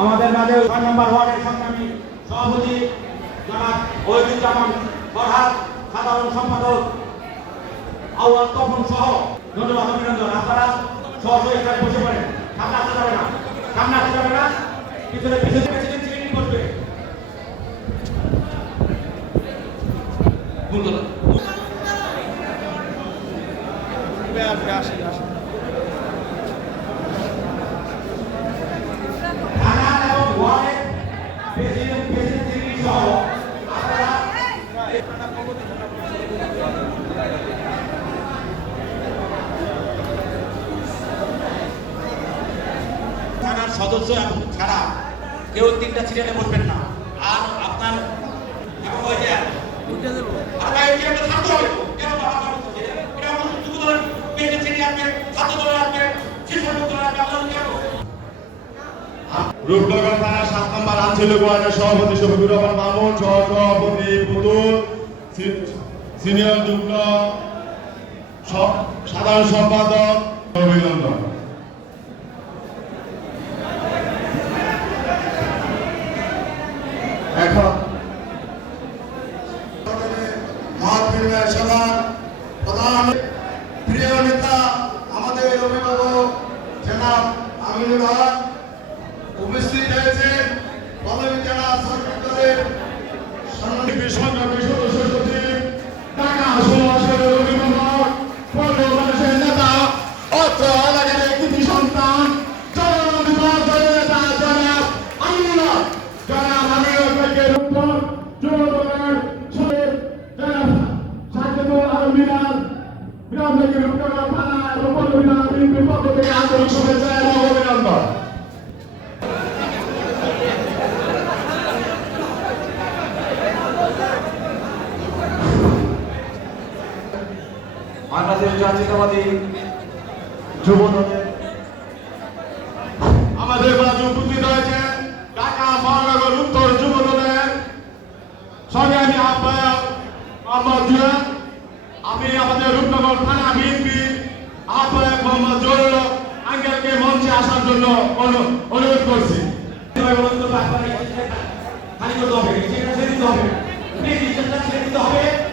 আমাদের মাঝে ছয় নম্বর ওয়ার্ডের সংগ্রামী সভাপতি জনাব ওহিদুজ্জামান ফরহাদ সাধারণ সম্পাদক আউয়াল তপন সহ ধন্যবাদ, অভিনন্দন। আপনারা সহ এখানে বসে পড়েন। সামনে আসতে যাবে না। সামনে আসতে যাবে না। পিছনে পিছনে প্রেসিডেন্ট সিকিউরিটি করবে। কথা। প্রেসিডেন্ট সিকিউরিটি সহ আপনারা থানার সদস্য এবং ছাড়া কেউ তিনটা সিরিয়ালে বসবেন না। আর আপনার এবং ওই যে? আর ভাই, এটা হবে। রূপনগর থানা সাত নম্বর আঞ্চলিক ওয়ার্ডের সভাপতি শফিকুর রহমান মামুন সহ সভাপতি পুতুল সিনিয়র যুগ্ম সাধারণ সম্পাদক অভিনন্দন এখন মহাপীরের সভার প্রধান প্রিয় নেতা আমাদের অভিভাবক আমিনুল হক হয়েছেন। পদবী জেলা সম্মানিত থেকে রূপনগর থানা এবং পল্লবী বিএনপির পক্ষ থেকে আন্তরিক শুভেচ্ছা এবং অভিনন্দন বাংলাদেশ জাতীয়তাবাদী যুব দলের আমাদের মাঝে উপস্থিত হয়েছে আমাদের রূপনগর থানা বিএনপি আহ্বায়ক মোহাম্মদ জহুরুল আঙ্কেলকে মঞ্চে আসার জন্য অনুরোধ করছি। হবে।